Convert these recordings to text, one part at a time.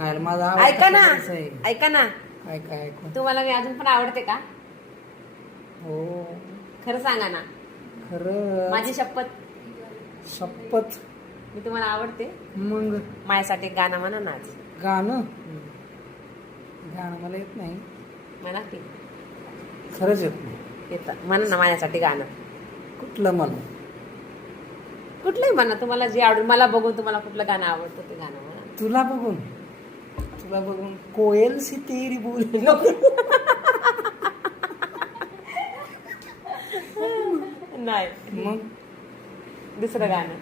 अरे माझा ऐका ना, आहे. ऐका ना, काय काय ऐकून तुम्हाला मी अजून पण आवडते का? हो खरं सांगा ना, खरं माझी शपथ, शपथ. मी तुम्हाला आवडते. मग माझ्यासाठी एक गाणं म्हणा ना आज. गाणं गाणं मला येत नाही, म्हणा की खरंच येत नाही. येतं, म्हणा ना माझ्यासाठी गाणं. कुठलं मला? कुठलंही म्हणा, तुम्हाला जे आवडेल. मला बघून तुम्हाला कुठलं गाणं आवडतं ते गाणं म्हणा. तुला बघून कोयल सी तेरी बोल. नाही, मग दुसरं गाणं,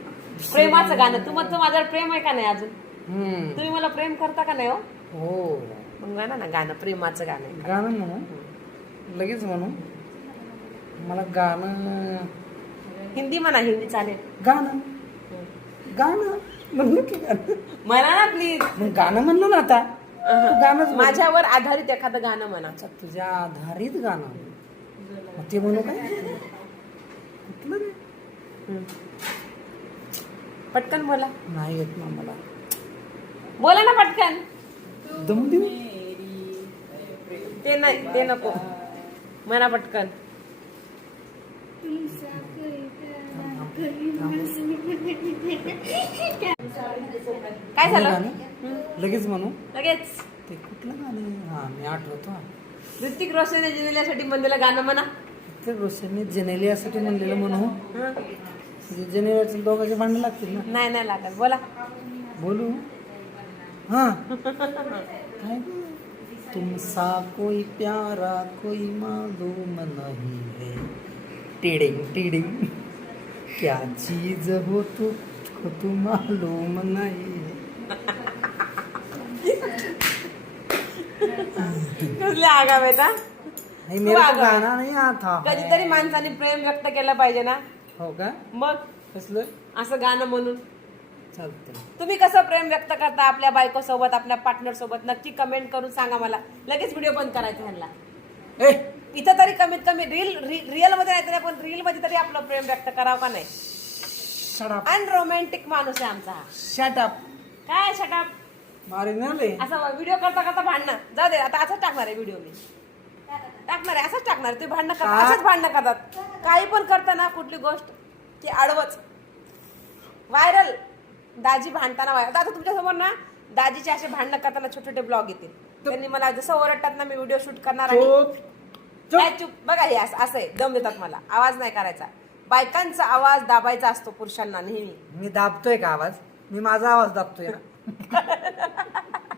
प्रेमाचं गाणं. तुमचं माझ्यावर प्रेम आहे का नाही अजून? हम्म. तुम्ही मला प्रेम करता का नाही हो? हो मग म्हणा ना गाणं, प्रेमाचं गाणं आहे. गाणं म्हणू, लगेच म्हणू. मला गाणं हिंदी म्हणा, हिंदी चालेल. गाणं गाणं म्हणलं की गाणं. म्हणा ना प्लीज. मग गाणं म्हणलं ना आता. तू गाणंच म्हण. माझ्यावर आधारित एखादं गाणं म्हणा. अच्छा, तुझ्या आधारित गाणं. मग ते म्हणू काय? कुठलं रे? पटकन बोला. नाही येत ना मला. बोला ना पटकन. दम देऊ. ते नाही, ते नको म्हणा पटकन. काय झालं? गाणं? लगेच म्हणू. लगेच. ते कुठलं गाणं? हा, मी आठवतो. ऋतिक रोशनने जिंकण्यासाठी म्हणलेलं गाणं म्हणा. ते रोशनने जेनेलियासाठी म्हणलेलं म्हणू. जेनेलियाचे दोघांचे भांडण लागतील ना. नाही नाही लागत, बोला. बोलू. हाँ काय? तुमसा कोई प्यारा कोई मालूम नहीं है, टिडिंग टिडिंग क्या चीज हो तुझको तू मालूम नहीं है. कसले आगाव आहेत हा? नहीं, मेरा तो गाना नहीं आता. कधीतरी माणसाने प्रेम व्यक्त केलं पाहिजे ना. हो का? मग कसलं? असं गाणं म्हणून. चालतंय. तुम्ही कसं प्रेम व्यक्त करता आपल्या बायको सोबत, आपल्या पार्टनर सोबत, नक्की कमेंट करून सांगा मला. लगेच व्हिडिओ बंद करायचा ह्यांना. ए, इथं तरी कमीत कमी रिअल मध्ये नाही तरी, पण रील मध्ये तरी आपलं प्रेम व्यक्त करावं का नाही? shut up. अनरोमॅन्टिक माणूस आहे आमचा हा. Shut up. काय शटाप? मारीन ना लय. असं व्हिडिओ करता करता भांडणं. जाऊ दे, आता असंच टाकणार आहे व्हिडिओ मी. टाकणार आहे, असंच टाकणार आहे. तुम्ही भांडणं करता, असंच भांडणं करतात. काही पण करताना कुठली गोष्ट की आडवच व्हायरल. दाजी भांडताना व्हायरल. आता तुमच्या समोर ना दाजीचे असे भांडणं करताना छोटे छोटे ब्लॉग येतील. त्यांनी मला जसं ओरडतात ना, मी व्हिडिओ शूट करणार आणि काय चुप. बघा हे असं आहे, दम देतात मला. आवाज नाही करायचा. बायकांचा आवाज दाबायचा असतो पुरुषांना नेहमी. मी दाबतोय का आवाज? मी माझा आवाज दाबतोय ना.